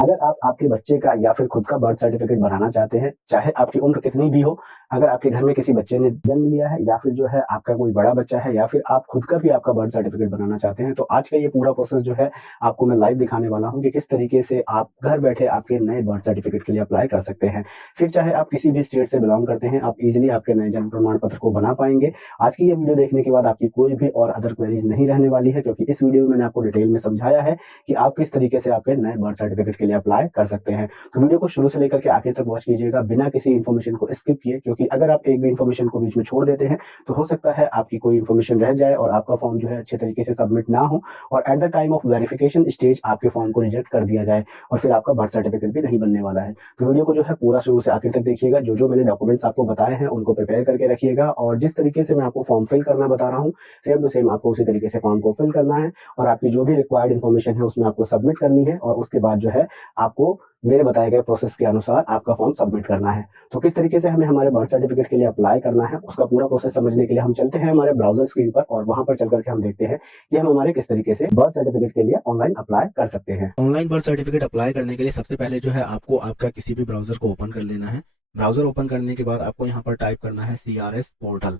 अगर आप आपके बच्चे का या फिर खुद का बर्थ सर्टिफिकेट बनाना चाहते हैं, चाहे आपकी उम्र कितनी भी हो, अगर आपके घर में किसी बच्चे ने जन्म लिया है या फिर जो है आपका कोई बड़ा बच्चा है या फिर आप खुद का भी आपका बर्थ सर्टिफिकेट बनाना चाहते हैं, तो आज का ये पूरा प्रोसेस जो है आपको मैं लाइव दिखाने वाला हूँ कि किस तरीके से आप घर बैठे आपके नए बर्थ सर्टिफिकेट के लिए अप्लाई कर सकते हैं। फिर चाहे आप किसी भी स्टेट से बिलॉन्ग करते हैं, आप ईज़िली आपके नए जन्म प्रमाण पत्र को बना पाएँगे। आज की ये वीडियो देखने के बाद आपकी कोई भी और अदर क्वेरीज़ नहीं रहने वाली है, क्योंकि इस वीडियो में मैंने आपको डिटेल में समझाया है कि आप किस तरीके से आपके नए बर्थ सर्टिफिकेट के लिए अप्लाई कर सकते हैं। तो वीडियो को शुरू से लेकर के आखिर तक वॉच कीजिएगा बिना किसी इन्फॉर्मेशन को स्किप किए, क्योंकि अगर आप एक भी इन्फॉर्मेशन को बीच में छोड़ देते हैं तो हो सकता है आपकी कोई इन्फॉर्मेशन रह जाए और आपका फॉर्म जो है अच्छे तरीके से सबमिट ना हो और at the time of verification stage आपके फॉर्म को रिजेक्ट कर दिया जाए और फिर आपका बर्थ सर्टिफिकेट भी नहीं बनने वाला है। तो वीडियो को जो है पूरा शुरू से आखिर तक देखिएगा। जो मैंने डॉक्यूमेंट्स आपको बताए हैं उनको प्रिपेयर करके रखिएगा और जिस तरीके से मैं आपको फॉर्म फिल करना बता रहा हूँ, सेम टू सेम आपको उसी तरीके से फॉर्म को फिल करना है और आपकी जो भी रिक्वायर्ड इन्फॉर्मेशन है उसमें आपको सबमिट करनी है और उसके बाद जो है आपको मेरे बताए गए प्रोसेस के अनुसार आपका फॉर्म सबमिट करना है। तो किस तरीके से हमें हमारे बर्थ सर्टिफिकेट के लिए अप्लाई करना है, उसका पूरा प्रोसेस समझने के लिए हम चलते हैं हमारे ब्राउजर स्क्रीन पर और वहां पर चल करके हम देखते हैं कि हम हमारे किस तरीके से बर्थ सर्टिफिकेट के लिए ऑनलाइन अप्लाई कर सकते हैं। ऑनलाइन बर्थ सर्टिफिकेट अप्लाई करने के लिए सबसे पहले जो है आपको आपका किसी भी ब्राउजर को ओपन कर लेना है। ब्राउजर ओपन करने के बाद आपको यहाँ पर टाइप करना है CRS पोर्टल।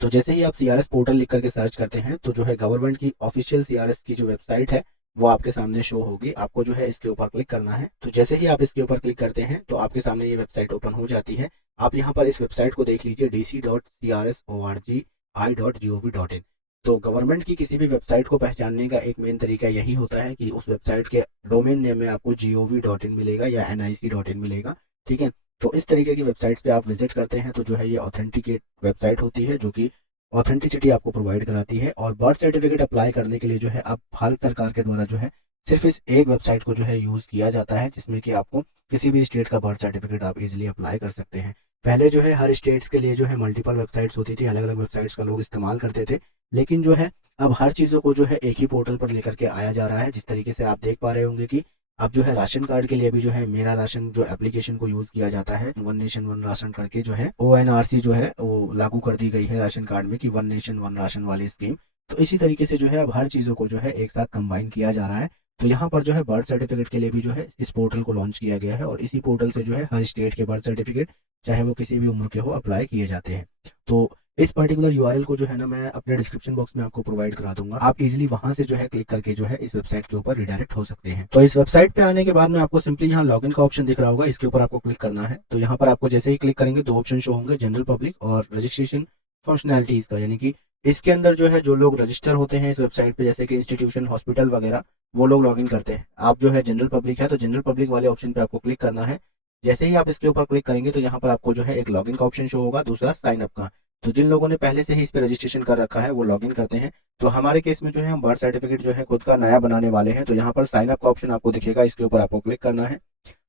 तो जैसे ही आप CRS पोर्टल लिख करके सर्च करते हैं तो जो है गवर्नमेंट की ऑफिशियल CRS की जो वेबसाइट है वो आपके सामने शो होगी। आपको जो है इसके ऊपर क्लिक करना है। तो जैसे ही आप इसके ऊपर क्लिक करते हैं तो आपके सामने ये वेबसाइट ओपन हो जाती है। आप यहाँ पर इस वेबसाइट को देख लीजिए dc.crsorg.gov.in। तो गवर्नमेंट की किसी भी वेबसाइट को पहचानने का एक मेन तरीका यही होता है कि उस वेबसाइट के डोमेन नेम में आपको gov.in मिलेगा या nic.in मिलेगा। ठीक है, तो इस तरीके की वेबसाइट्स पे आप विजिट करते हैं तो जो है ये ऑथेंटिकेट वेबसाइट होती है जो कि ऑथेंटिसिटी आपको प्रोवाइड कराती है। और बर्थ सर्टिफिकेट अप्लाई करने के लिए जो है अब भारत सरकार के द्वारा जो है सिर्फ इस एक वेबसाइट को जो है यूज़ किया जाता है, जिसमें कि आपको किसी भी स्टेट का बर्थ सर्टिफिकेट आप इजीली अप्लाई कर सकते हैं। पहले जो है हर स्टेट्स के लिए जो है मल्टीपल वेबसाइट्स होती थी, अलग अलग वेबसाइट्स का लोग इस्तेमाल करते थे, लेकिन जो है अब हर चीज़ों को जो है एक ही पोर्टल पर लेकर के आया जा रहा है। जिस तरीके से आप देख पा रहे होंगे कि अब जो है राशन कार्ड के लिए भी जो है मेरा राशन जो एप्लीकेशन को यूज किया जाता है, वन नेशन वन राशन करके जो है ONRC जो है वो लागू कर दी गई है राशन कार्ड में कि वन नेशन वन राशन वाली स्कीम। तो इसी तरीके से जो है अब हर चीज़ों को जो है एक साथ कंबाइन किया जा रहा है। तो यहाँ पर जो है बर्थ सर्टिफिकेट के लिए भी जो है इस पोर्टल को लॉन्च किया गया है और इसी पोर्टल से जो है हर स्टेट के बर्थ सर्टिफिकेट चाहे वो किसी भी उम्र के हो अप्लाई किए जाते हैं। तो इस पर्टिकुलर URL को जो है ना मैं अपने डिस्क्रिप्शन बॉक्स में आपको प्रोवाइड करा दूंगा। आप इजीली वहां से जो है क्लिक करके जो है इस वेबसाइट के ऊपर रिडायरेक्ट हो सकते हैं। तो इस वेबसाइट पे आने के बाद में आपको सिंपली यहाँ लॉगिन का ऑप्शन दिख रहा होगा, इसके ऊपर आपको क्लिक करना है। तो यहाँ पर आपको जैसे ही क्लिक करेंगे दो ऑप्शन शो होंगे, जनरल पब्लिक और रजिस्ट्रेशन फंक्शनैलिटीज का, यानी कि इसके अंदर जो है जो लोग रजिस्टर होते हैं इस वेबसाइट पे जैसे कि इंस्टीट्यूशन हॉस्पिटल वगैरह वो लोग लॉगिन करते हैं। आप जो है जनरल पब्लिक है तो जनरल पब्लिक वाले ऑप्शन पे आपको क्लिक करना है। जैसे ही आप इसके ऊपर क्लिक करेंगे तो यहाँ पर आपको जो है एक लॉगिन का ऑप्शन शो होगा, दूसरा साइन अप का। तो जिन लोगों ने पहले से ही इस पे रजिस्ट्रेशन कर रखा है वो लॉगिन करते हैं। तो हमारे केस में जो है हम बर्थ सर्टिफिकेट जो है खुद का नया बनाने वाले हैं, तो यहाँ पर साइन अप का ऑप्शन आपको दिखेगा, इसके ऊपर आपको क्लिक करना है।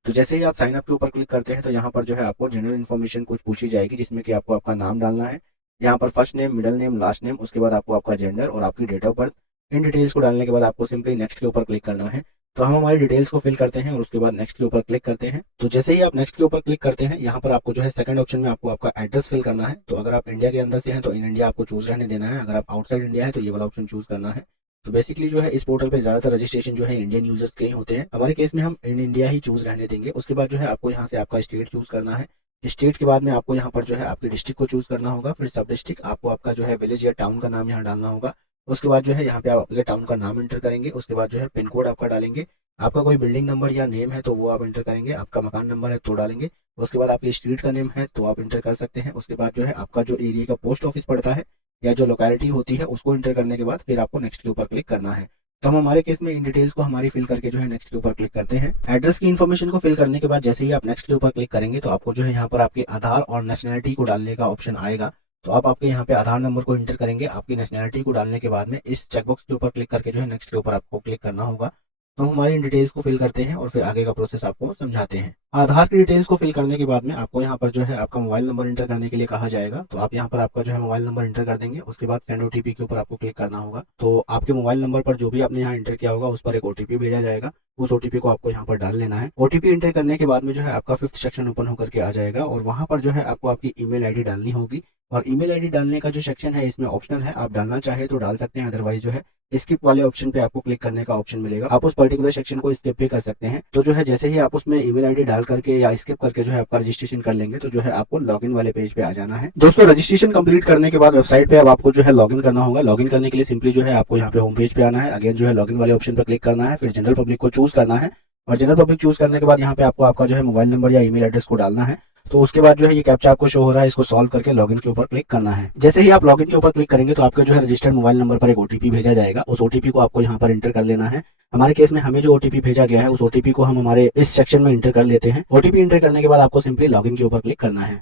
तो जैसे ही आप साइन अप के ऊपर क्लिक करते हैं तो यहाँ पर जो है आपको जनरल इन्फॉर्मेशन कुछ पूछी जाएगी, जिसमें कि आपको आपका नाम डालना है, यहाँ पर first name, middle name, last name, उसके बाद आपको आपका जेंडर और आपकी डेट ऑफ बर्थ। इन डिटेल्स को डालने के बाद आपको सिंपली नेक्स्ट के ऊपर क्लिक करना है। तो हम हमारी डिटेल्स को फिल करते हैं और उसके बाद नेक्स्ट के ऊपर क्लिक करते हैं। तो जैसे ही आप नेक्स्ट के ऊपर क्लिक करते हैं यहाँ पर आपको जो है सेकंड ऑप्शन में आपको आपका एड्रेस फिल करना है। तो अगर आप इंडिया के अंदर से हैं तो इन इंडिया आपको चूज रहने देना है, अगर आप आउटसाइड इंडिया है तो ये वाला ऑप्शन चूज करना है। तो बेसिकली जो है इस पोर्टल पे ज्यादातर रजिस्ट्रेशन जो है इंडियन यूजर्स के ही होते हैं, हमारे केस में हम इन इंडिया ही चूज रहने देंगे। उसके बाद जो है आपको यहाँ से आपका स्टेट चूज करना है। स्टेट के बाद में आपको यहाँ पर जो है आपकी डिस्ट्रिक्ट को चूज करना होगा, फिर सब डिस्ट्रिक्ट, आपको आपका जो है विलेज या टाउन का नाम यहाँ डालना होगा। उसके बाद जो है यहाँ पे आप अपने टाउन का नाम एंटर करेंगे, उसके बाद जो है पिन कोड आपका डालेंगे, आपका कोई बिल्डिंग नंबर या नेम है तो वो आप एंटर करेंगे, आपका मकान नंबर है तो डालेंगे, उसके बाद आपकी स्ट्रीट का नेम है तो आप एंटर कर सकते हैं। उसके बाद जो है आपका जो एरिया का पोस्ट ऑफिस पड़ता है या जो लोकेलिटी होती है उसको एंटर करने के बाद फिर आपको नेक्स्ट के ऊपर क्लिक करना है। तो हम हमारे केस में इन डिटेल्स को हमारी फिल करके जो है नेक्स्ट के ऊपर क्लिक करते हैं। एड्रेस की इन्फॉर्मेशन को फिल करने के बाद जैसे ही आप नेक्स्ट के ऊपर क्लिक करेंगे तो आपको जो है यहाँ पर आपके आधार और नेशनैलिटी को डालने का ऑप्शन आएगा। तो आप आपके यहाँ पे आधार नंबर को एंटर करेंगे, आपकी नेशनैलिटी को डालने के बाद में इस चेकबॉक्स के ऊपर क्लिक करके जो है नेक्स्ट के ऊपर आपको क्लिक करना होगा। तो हम हमारी इन डिटेल्स को फिल करते हैं और फिर आगे का प्रोसेस आपको समझाते हैं। आधार की डिटेल्स को फिल करने के बाद में आपको यहाँ पर जो है आपका मोबाइल नंबर एंटर करने के लिए कहा जाएगा। तो आप यहाँ पर आपका जो है मोबाइल नंबर एंटर कर देंगे, उसके बाद सेंड OTP के ऊपर आपको क्लिक करना होगा। तो आपके मोबाइल नंबर पर जो भी आपने यहाँ एंटर किया होगा उस पर एक OTP भेजा जाएगा, उस OTP को आपको यहाँ पर डाल लेना है। OTP एंटर करने के बाद में जो है आपका 5th सेक्शन ओपन होकर के आ जाएगा और वहाँ पर जो है आपको आपकी ईमेल ID डालनी होगी और ईमेल आईडी डालने का जो सेक्शन है इसमें ऑप्शनल है, आप डालना चाहे तो डाल सकते हैं, अदरवाइज जो है स्किप वाले ऑप्शन पे आपको क्लिक करने का ऑप्शन मिलेगा, आप उस पर्टिकुलर सेक्शन को स्किप भी कर सकते हैं। तो जो है जैसे ही आप उसमें ईमेल आईडी डाल करके या स्किप करके जो है आपका रजिस्ट्रेशन कर लेंगे तो जो है आपको लॉगिन वाले पेज पे आ जाना है। दोस्तों रजिस्ट्रेशन कंप्लीट करने के बाद वेबसाइट पे अब आपको जो है लॉगिन करना होगा। लॉगिन करने के लिए सिंपली जो है आपको यहाँ पे होम पेज पे आना है, अगेन जो है लॉगिन वाले ऑप्शन पर क्लिक करना है, फिर जनरल पब्लिक को चूज करना है और जनरल पब्लिक चूज करने के बाद यहाँ पे आपको आपका जो है मोबाइल नंबर या ईमेल एड्रेस को डालना है। तो उसके बाद जो है ये कैप्चा आपको शो हो रहा है, इसको सॉल्व करके लॉगिन के ऊपर क्लिक करना है। जैसे ही आप लॉगिन के ऊपर क्लिक करेंगे तो आपके जो है रजिस्टर्ड मोबाइल नंबर पर एक ओटीपी भेजा जाएगा, उस ओटीपी को आपको यहाँ पर इंटर कर लेना है। हमारे केस में हमें जो ओटीपी भेजा गया है उस ओटीपी को हम हमारे इस सेक्शन में इंटर कर लेते हैं। ओटीपी इंटर करने के बाद आपको सिंपली लॉगिन के ऊपर क्लिक करना है।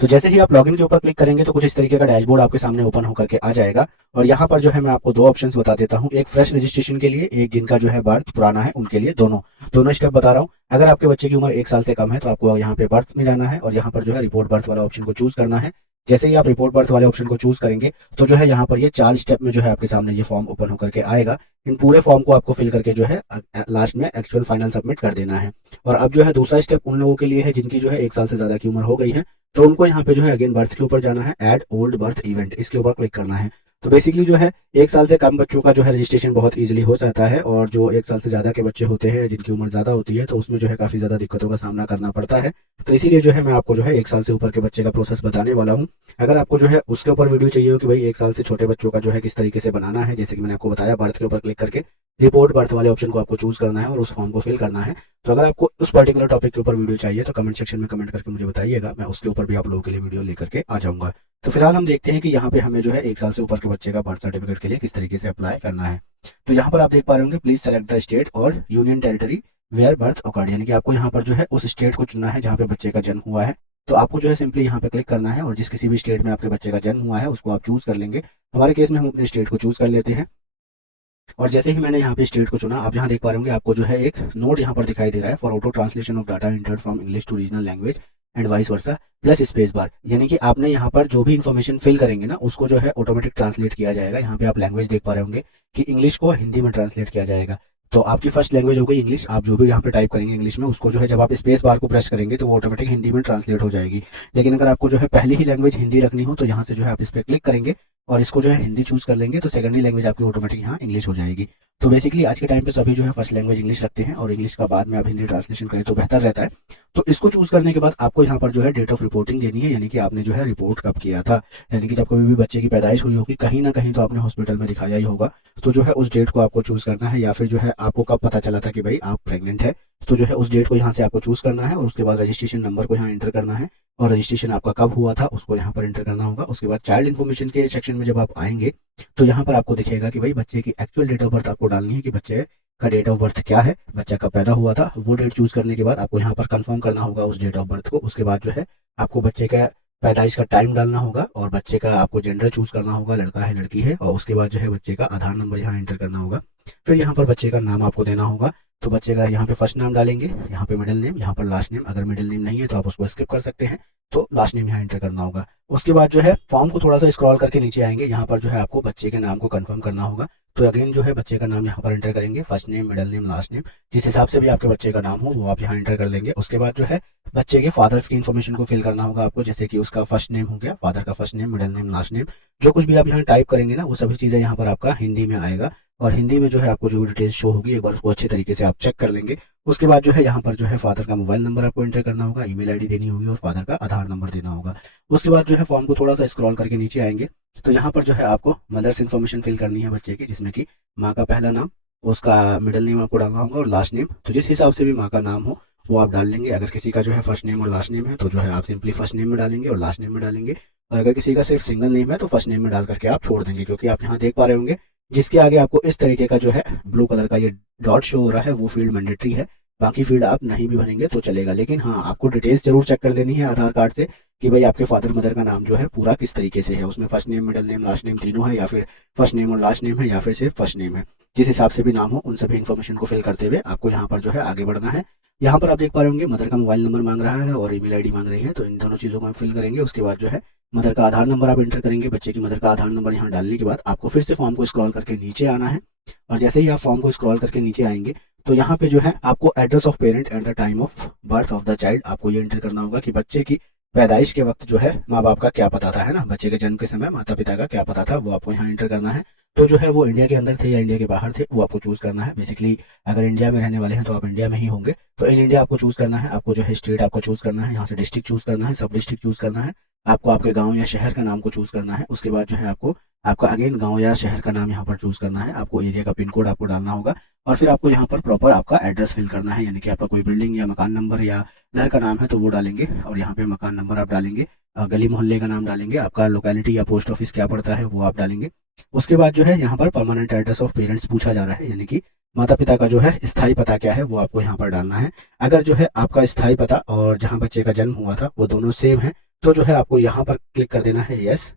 तो जैसे ही आप लॉगिन के ऊपर क्लिक करेंगे तो कुछ इस तरीके का डैशबोर्ड आपके सामने ओपन होकर के आ जाएगा और यहाँ पर जो है मैं आपको दो ऑप्शंस बता देता हूँ, एक फ्रेश रजिस्ट्रेशन के लिए, एक जिनका जो है बर्थ पुराना है उनके लिए, दोनों स्टेप बता रहा हूँ। अगर आपके बच्चे की उम्र 1 साल से कम है तो आपको यहाँ पे बर्थ में जाना है और यहाँ पर जो है रिपोर्ट बर्थ वाला ऑप्शन को चूज करना है। जैसे ही आप रिपोर्ट बर्थ वाले ऑप्शन को चूज करेंगे तो जो है यहाँ पर ये 4 स्टेप में जो है आपके सामने ये फॉर्म ओपन होकर के आएगा। इन पूरे फॉर्म को आपको फिल करके जो है लास्ट में एक्चुअल फाइनल सबमिट कर देना है। और अब जो है दूसरा स्टेप उन लोगों के लिए है जिनकी जो है 1 साल से ज्यादा की उम्र हो गई है, तो उनको यहाँ पे जो है अगेन बर्थ के ऊपर जाना है, ऐड ओल्ड बर्थ इवेंट, इसके ऊपर क्लिक करना है। तो बेसिकली जो है 1 साल से कम बच्चों का जो है रजिस्ट्रेशन बहुत इजीली हो जाता है और जो 1 साल से ज्यादा के बच्चे होते हैं जिनकी उम्र ज्यादा होती है तो उसमें जो है काफी ज्यादा दिक्कतों का सामना करना पड़ता है। तो इसीलिए जो है मैं आपको जो है 1 साल से ऊपर के बच्चे का प्रोसेस बताने वाला हूँ। अगर आपको जो है उसके ऊपर वीडियो चाहिए हो कि भाई 1 साल से छोटे बच्चों का जो है किस तरीके से बनाना है, जैसे कि मैंने आपको बताया बर्थ के ऊपर क्लिक करके रिपोर्ट बर्थ वाले ऑप्शन को आपको चूज करना है और उस फॉर्म को फिल करना है। तो अगर आपको उस पर्टिकुलर टॉपिक के ऊपर वीडियो चाहिए तो कमेंट सेक्शन में कमेंट करके मुझे बताइएगा, मैं उसके ऊपर भी आप लोगों के लिए वीडियो लेकर के आ जाऊंगा। तो फिलहाल हम देखते हैं कि यहाँ पे हमें जो है 1 साल से ऊपर के बच्चे का बर्थ सर्टिफिकेट के लिए किस तरीके से अप्लाई करना है। तो यहाँ पर आप देख पा रहे होंगे, प्लीज सेलेक्ट द स्टेट और union territory where birth occurred, यानी कि आपको यहाँ पर जो है उस स्टेट को चुनना है जहाँ पे बच्चे का जन्म हुआ है। तो आपको जो है सिंपली यहाँ पे क्लिक करना है और जिस किसी भी स्टेट में आपके बच्चे का जन्म हुआ है उसको आप चूज कर लेंगे। हमारे केस में हम अपने स्टेट को चूज कर लेते हैं और जैसे ही मैंने यहाँ पे स्टेट को चुना, आप यहाँ देख पा रहे होंगे आपको जो है एक नोट यहाँ पर दिखाई दे रहा है, for auto translation of data entered from English to regional language and vice versa plus space bar, यानी कि आपने यहाँ पर जो भी इन्फॉर्मेशन फिल करेंगे ना उसको जो है ऑटोमेटिक ट्रांसलेट किया जाएगा। यहाँ पे आप लैंग्वेज देख पा रहे होंगे कि इंग्लिश को हिंदी में ट्रांसलेट किया जाएगा। तो आपकी फर्स्ट लैंग्वेज हो गई इंग्लिश, आप जो भी यहाँ पे टाइप करेंगे इंग्लिश में उसको जो है जब आप स्पेस बार को प्रेस करेंगे तो वो ऑटोमेटिक हिंदी में ट्रांसलेट हो जाएगी। लेकिन अगर आपको जो है पहली ही लैंग्वेज हिंदी रखनी हो तो यहाँ से जो है आप इस पर क्लिक करेंगे और इसको जो है हिंदी चूज कर लेंगे तो सेकेंडरी लैंग्वेज आपकी ऑटोमेटिक यहाँ इंग्लिश हो जाएगी। तो बेसिकली आज के टाइम पे सभी जो है फर्स्ट लैंग्वेज इंग्लिश रखते हैं और इंग्लिश का बाद में आप हिंदी ट्रांसलेशन करें तो बेहतर रहता है। तो इसको चूज करने के बाद आपको यहाँ पर जो है डेट ऑफ रिपोर्टिंग देनी है, यानी कि आपने जो है रिपोर्ट कब किया था, यानी कि जब कभी भी बच्चे की पैदाइश हुई होगी कहीं ना कहीं तो आपने हॉस्पिटल में दिखाया ही होगा, तो जो है उस डेट को आपको चूज करना है। या फिर जो है आपको कब पता चला था कि भाई आप प्रेग्नेंट है, तो जो है उस डेट को यहाँ से आपको चूज करना है और उसके बाद रजिस्ट्रेशन नंबर को यहाँ एंटर करना है और रजिस्ट्रेशन आपका कब हुआ था उसको यहाँ पर एंटर करना होगा। उसके बाद चाइल्ड इन्फॉर्मेशन के सेक्शन में जब आप आएंगे तो यहाँ पर आपको दिखेगा कि भाई बच्चे की एक्चुअल डेट ऑफ बर्थ आपको डालनी है कि बच्चे का डेट ऑफ बर्थ क्या है, बच्चा कब पैदा हुआ था। वो डेट चूज करने के बाद आपको यहाँ पर कंफर्म करना होगा उस डेट ऑफ बर्थ को। उसके बाद जो है आपको बच्चे का पैदाइश का टाइम डालना होगा और बच्चे का आपको जेंडर चूज करना होगा, लड़का है लड़की है, और उसके बाद जो है बच्चे का आधार नंबर यहाँ एंटर करना होगा। फिर यहाँ पर बच्चे का नाम आपको देना होगा, तो बच्चे का यहाँ पे फर्स्ट नाम डालेंगे, यहाँ पे मिडिल नेम, यहाँ पर लास्ट नेम। अगर मिडिल नेम नहीं है तो आप उसको स्किप कर सकते हैं, तो लास्ट नेम यहाँ एंटर करना होगा। उसके बाद जो है फॉर्म को थोड़ा सा स्क्रॉल करके नीचे आएंगे, यहाँ पर जो है आपको बच्चे के नाम को कंफर्म करना होगा। तो अगेन जो है बच्चे का नाम यहाँ पर एंटर करेंगे, first name, middle name, last name, जिस हिसाब से भी आपके बच्चे का नाम हो वो आप यहाँ एंटर कर लेंगे। उसके बाद जो है बच्चे के फादर्स की इन्फॉर्मेशन को फिल करना होगा आपको, जैसे कि उसका फर्स्ट नेम हो गया, फादर का first name, middle name, last name, जो कुछ भी आप यहाँ टाइप करेंगे ना वो सभी चीजें यहाँ पर आपका हिंदी में आएगा और हिंदी में जो है आपको जो भी डिटेल्स शो होगी एक बार उसको अच्छे तरीके से आप चेक कर लेंगे। उसके बाद जो है यहाँ पर जो है फादर का मोबाइल नंबर आपको एंटर करना होगा, ईमेल आईडी देनी होगी और फादर का आधार नंबर देना होगा। उसके बाद जो है फॉर्म को थोड़ा सा स्क्रॉल करके नीचे आएंगे तो यहाँ पर जो है आपको मदर्स इन्फॉर्मेशन फिल करनी है बच्चे की, जिसमें कि माँ का पहला नाम, उसका मिडिल नेम आपको डालना होगा और लास्ट नेम। तो जिस हिसाब से भी माँ का नाम हो वो आप डाल लेंगे। अगर किसी का जो है फर्स्ट नेम और लास्ट नेम है तो जो है आप सिंपली फर्स्ट नेम में डालेंगे और लास्ट नेम में डालेंगे, और अगर किसी का सिर्फ सिंगल नेम है तो फर्स्ट नेम में डाल करके आप छोड़ देंगे। क्योंकि आप यहाँ देख पा रहे होंगे जिसके आगे आपको इस तरीके का जो है ब्लू कलर का ये डॉट शो हो रहा है वो फील्ड मैंडेटरी है, बाकी फील्ड आप नहीं भी भरेंगे तो चलेगा। लेकिन हाँ, आपको डिटेल्स जरूर चेक कर लेनी है आधार कार्ड से कि भाई आपके फादर मदर का नाम जो है पूरा किस तरीके से है, उसमें first name, middle name, last name तीनों है, या फिर फर्स्ट नेम और लास्ट नेम है, या फिर सिर्फ फर्स्ट नेम है। जिस हिसाब से भी नाम हो उन सभी इन्फॉर्मेशन को फिल करते हुए आपको यहाँ पर जो है आगे बढ़ना है। यहाँ पर आप देख पा रहे होंगे मदर का मोबाइल नंबर मांग रहा है और ईमेल आईडी मांग रही है, तो इन दोनों चीजों को हम फिल करेंगे। उसके बाद जो है मदर का आधार नंबर आप एंटर करेंगे। बच्चे की मदर का आधार नंबर यहाँ डालने के बाद आपको फिर से फॉर्म को स्क्रॉल करके नीचे आना है और जैसे ही आप फॉर्म को स्क्रॉल करके नीचे आएंगे तो यहाँ पे जो है आपको address of parent at the time of birth of the child आपको ये एंटर करना होगा कि बच्चे की पैदाइश के वक्त जो है माँ बाप का क्या पता था, है ना, बच्चे के जन्म के समय माता पिता का क्या पता था, वो आपको यहाँ एंटर करना है। तो जो है वो इंडिया के अंदर थे या इंडिया के बाहर थे, वो आपको चूज करना है। बेसिकली अगर इंडिया में रहने वाले हैं तो आप इंडिया में ही होंगे, तो इन इंडिया आपको चूज करना है। आपको जो है स्टेट आपको चूज करना है, यहाँ से डिस्ट्रिक्ट चूज करना है, सब डिस्ट्रिक्ट चूज करना है। आपको आपके गांव या शहर का नाम को चूज करना है। उसके बाद जो है आपको आपका अगेन गांव या शहर का नाम यहाँ पर चूज करना है। आपको एरिया का पिन कोड आपको डालना होगा और फिर आपको यहाँ पर प्रॉपर आपका एड्रेस फिल करना है, यानी कि आपका कोई बिल्डिंग या मकान नंबर या घर का नाम है तो वो डालेंगे और यहाँ पे मकान नंबर आप डालेंगे, गली मोहल्ले का नाम डालेंगे, आपका लोकेलिटी या पोस्ट ऑफिस क्या पड़ता है वो आप डालेंगे। उसके बाद जो है यहाँ पर परमानेंट एड्रेस ऑफ पेरेंट्स पूछा जा रहा है, यानी कि माता पिता का जो है स्थायी पता क्या है वो आपको यहाँ पर डालना है। अगर जो है आपका स्थायी पता और जहाँ बच्चे का जन्म हुआ था वो दोनों सेम है तो जो है आपको यहाँ पर क्लिक कर देना है यस,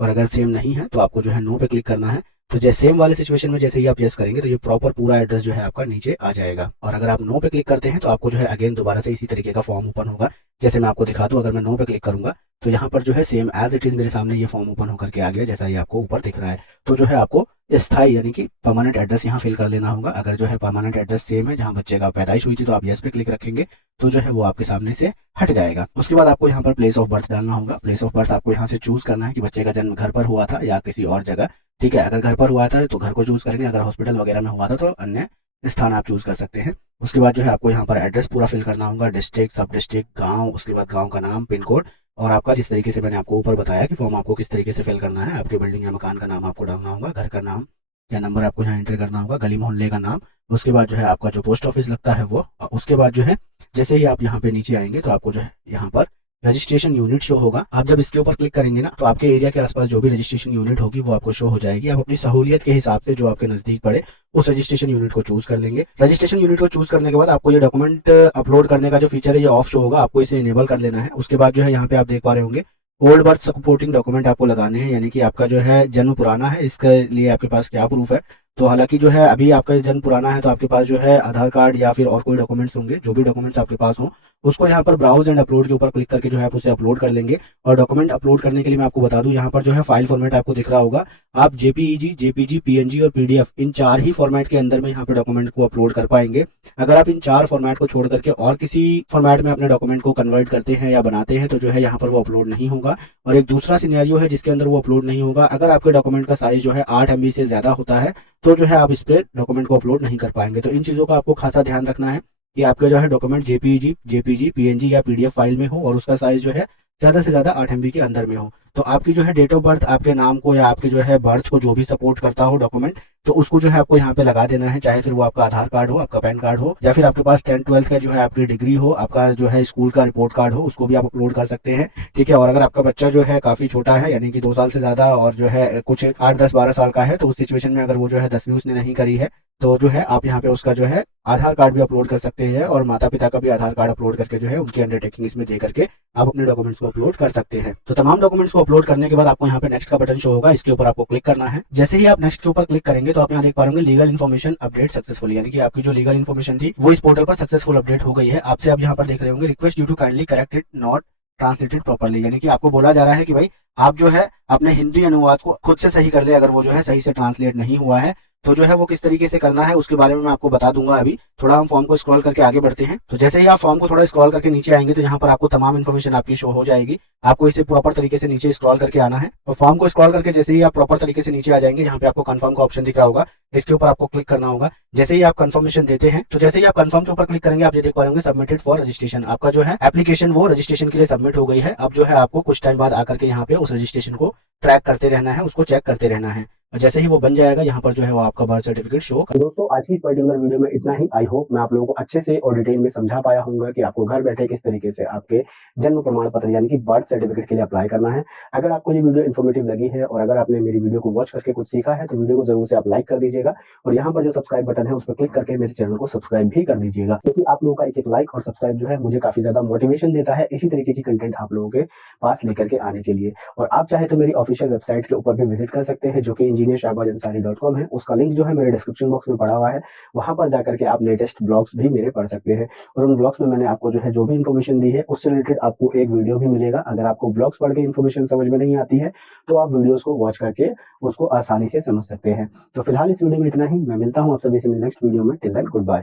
और अगर सेम नहीं है तो आपको जो है नो पे क्लिक करना है। तो जैसे सेम वाले सिचुएशन में जैसे ही आप यस करेंगे तो ये प्रॉपर पूरा एड्रेस जो है आपका नीचे आ जाएगा। और अगर आप नो पे क्लिक करते हैं तो आपको जो है अगेन दोबारा से इसी तरीके का फॉर्म ओपन होगा। जैसे मैं आपको दिखा दूं, अगर मैं नो पे क्लिक करूंगा तो यहाँ पर जो है सेम एज इट इज मेरे सामने ये फॉर्म ओपन होकर के आ गया, जैसा ये आपको ऊपर दिख रहा है। तो जो है आपको स्थायी यानी कि परमानेंट एड्रेस यहाँ फिल कर लेना होगा। अगर जो है परमानेंट एड्रेस सेम है जहाँ बच्चे का पैदाइश हुई थी तो आप यस पे क्लिक रखेंगे तो जो है वो आपके सामने से हट जाएगा। उसके बाद आपको यहाँ पर प्लेस ऑफ बर्थ डालना होगा। प्लेस ऑफ बर्थ आपको यहाँ से चूज करना है कि बच्चे का जन्म घर पर हुआ था या किसी और जगह। ठीक है, अगर घर पर हुआ था तो घर को चूज करेंगे, अगर हॉस्पिटल वगैरह में हुआ था तो अन्य स्थान आप चूज कर सकते हैं। उसके बाद जो है आपको यहाँ पर एड्रेस पूरा फिल करना होगा, डिस्ट्रिक्ट, सब डिस्ट्रिक्ट, गांव, उसके बाद गांव का नाम, पिन कोड और आपका जिस तरीके से मैंने आपको ऊपर बताया कि फॉर्म आपको किस तरीके से फिल करना है। आपके बिल्डिंग या मकान का नाम आपको डालना होगा, घर का नाम या नंबर आपको यहाँ एंटर करना होगा, गली मोहल्ले का नाम, उसके बाद जो है आपका जो पोस्ट ऑफिस लगता है वो। उसके बाद जो है जैसे ही आप यहाँ पे नीचे आएंगे तो आपको जो है यहाँ पर रजिस्ट्रेशन यूनिट शो होगा। आप जब इसके ऊपर क्लिक करेंगे ना तो आपके एरिया के आसपास जो भी रजिस्ट्रेशन यूनिट होगी वो आपको शो हो जाएगी। आप अपनी सहूलियत के हिसाब से जो आपके नजदीक पड़े उस रजिस्ट्रेशन यूनिट को चूज कर लेंगे। रजिस्ट्रेशन यूनिट को चूज करने के बाद आपको ये डॉक्यूमेंट अपलोड करने का जो फीचर है ये ऑफ शो होगा, आपको इसे इनेबल कर लेना है। उसके बाद जो है यहाँ पे आप देख पा रहे होंगे ओल्ड बर्थ सपोर्टिंग डॉक्यूमेंट आपको लगाने हैं, यानी कि आपका जो है जन्म पुराना है इसके लिए आपके पास क्या प्रूफ है। तो हालांकि जो है अभी आपका जन्म पुराना है तो आपके पास जो है आधार कार्ड या फिर और कोई डॉक्यूमेंट्स होंगे, जो भी डॉक्यूमेंट्स आपके पास हो उसको यहाँ पर ब्राउज एंड अपलोड के ऊपर क्लिक करके जो है आप उसे अपलोड कर लेंगे। और डॉक्यूमेंट अपलोड करने के लिए मैं आपको बता दूं यहाँ पर जो है फाइल फॉर्मेट आपको दिख रहा होगा, आप जेपीईजी, जेपीजी, पीएनजी और पीडीएफ इन 4 ही फॉर्मेट के अंदर में यहाँ पे डॉक्यूमेंट को अपलोड कर पाएंगे। अगर आप इन 4 फॉर्मेट को छोड़ करके और किसी फॉर्मेट में अपने डॉक्यूमेंट को कन्वर्ट करते हैं या बनाते हैं तो जो है यहाँ पर वो अपलोड नहीं होगा। और एक दूसरा सिनेरियो है जिसके अंदर वो अपलोड नहीं होगा, अगर आपके डॉक्यूमेंट का साइज जो है 8 MB से ज्यादा होता है तो जो है आप इस पे डॉक्यूमेंट को अपलोड नहीं कर पाएंगे। तो इन चीजों का आपको खासा ध्यान रखना है कि आपका जो है डॉक्यूमेंट जेपीजी, पीएनजी या पीडीएफ फाइल में हो और उसका साइज जो है ज्यादा से ज्यादा 8 MB के अंदर में हो। तो आपकी जो है डेट ऑफ बर्थ आपके नाम को या आपके जो है बर्थ को जो भी सपोर्ट करता हो डॉक्यूमेंट, तो उसको जो है आपको यहाँ पे लगा देना है, चाहे फिर वो आपका आधार कार्ड हो, आपका पैन कार्ड हो या फिर आपके पास 10th-12th का जो है आपकी डिग्री हो, आपका जो है स्कूल का रिपोर्ट कार्ड हो, उसको भी आप अपलोड कर सकते हैं। ठीक है, और अगर आपका बच्चा जो है काफी छोटा है यानी कि 2 साल से ज्यादा और जो है कुछ 8, 10, 12 साल का है तो उस सिचुएशन में अगर वो जो है 10वीं उसने नहीं करी है तो जो है आप यहाँ पे उसका जो है आधार कार्ड भी अपलोड कर सकते हैं और माता पिता का भी आधार कार्ड अपलोड करके जो है उनकी अंडरटेकिंग इसमें दे करके आप अपने डॉक्यूमेंट्स को अपलोड कर सकते हैं। तो तमाम डॉक्यूमेंट्स को अपलोड करने के बाद आपको यहाँ पे नेक्स्ट का बटन शो होगा, इसके ऊपर आपको क्लिक करना है। जैसे ही आप नेक्स्ट के ऊपर क्लिक करेंगे तो आप यहाँ देख पा रहे लीगल इन्फॉर्मेशन अपडेट सक्सेसफुल, यानी कि आपकी जो लीगल इन्फॉर्मेशन थी वो इस पोर्टल पर सक्सेसफुल अपडेट हो गई है। आपसे आप यहाँ पर देख रहे होंगे request you to kindly correct it not translated properly, यानी कि आपको बोला जा रहा है कि भाई आप जो है अपने हिंदी अनुवाद को खुद से सही कर ले, अगर वो जो है सही से ट्रांसलेट नहीं हुआ है तो जो है वो किस तरीके से करना है उसके बारे में मैं आपको बता दूंगा। अभी थोड़ा हम फॉर्म को स्क्रॉल करके आगे बढ़ते हैं। तो जैसे ही आप फॉर्म को थोड़ा स्क्रॉल करके नीचे आएंगे तो यहाँ पर आपको तमाम इन्फॉर्मेशन आपकी शो हो जाएगी। आपको इसे प्रॉपर तरीके से नीचे स्क्रॉल करके आना है और फॉर्म को स्क्रॉल करके जैसे ही आप प्रॉपर तरीके से नीचे आ जाएंगे यहाँ पे आपको कंफर्म का ऑप्शन दिख रहा होगा, इसके ऊपर आपको क्लिक करना होगा। जैसे ही आप कंफर्मेशन देते हैं तो जैसे ही आप कंफर्म के ऊपर क्लिक करेंगे आप ये देख पाएंगे सबमिटेड फॉर रजिस्ट्रेशन, आपका जो है एप्लीकेशन वो रजिस्ट्रेशन के लिए सबमिट हो गई है। अब जो है आपको कुछ टाइम बाद आकर के यहाँ पे उस रजिस्ट्रेशन को ट्रैक करते रहना है, उसको चेक करते रहना है और जैसे ही वो बन जाएगा यहाँ पर जो है वो आपका बर्थ सर्टिफिकेट शो। दोस्तों आज की इस पर्टिकुलर वीडियो में इतना ही। आई होप मैं आप लोगों को अच्छे से और डिटेल में समझा पाया होऊंगा कि आपको घर बैठे किस तरीके से आपके जन्म प्रमाण पत्र यानी कि बर्थ सर्टिफिकेट के लिए अप्लाई करना है। अगर आपको ये वीडियो इन्फॉर्मेटिव लगी है और अगर आपने मेरी वीडियो को वॉच करके कुछ सीखा है तो वीडियो को जरूर से आप लाइक कर दीजिएगा और यहाँ पर जो सब्सक्राइब बटन है उस पर क्लिक करके मेरे चैनल को सब्सक्राइब भी कर दीजिएगा, क्योंकि आप लोगों का एक लाइक और सब्सक्राइब जो है मुझे काफी ज्यादा मोटिवेशन देता है इसी तरीके की कंटेंट आप लोगों के पास लेकर के आने के लिए। और आप चाहे तो मेरी ऑफिशियल वेबसाइट के ऊपर भी विजिट कर सकते हैं जो कि engineershahbazansaरी.com है, उसका लिंक जो है मेरे डिस्क्रिप्शन बॉक्स में पड़ा हुआ है। वहां पर जाकर के आप लेटेस्ट ब्लॉग्स भी मेरे पढ़ सकते हैं और उन ब्लॉग्स में मैंने आपको जो है जो भी इन्फॉर्मेशन दी है उससे रिलेटेड आपको एक वीडियो भी मिलेगा। अगर आपको ब्लॉग्स पढ़ के इन्फॉर्मेशन समझ में नहीं आती है तो आप वीडियोस को वॉच करके उसको आसानी से समझ सकते हैं। तो फिलहाल इस वीडियो में इतना ही, मैं मिलता हूँ आप सभी से नेक्स्ट वीडियो में। Till then good bye.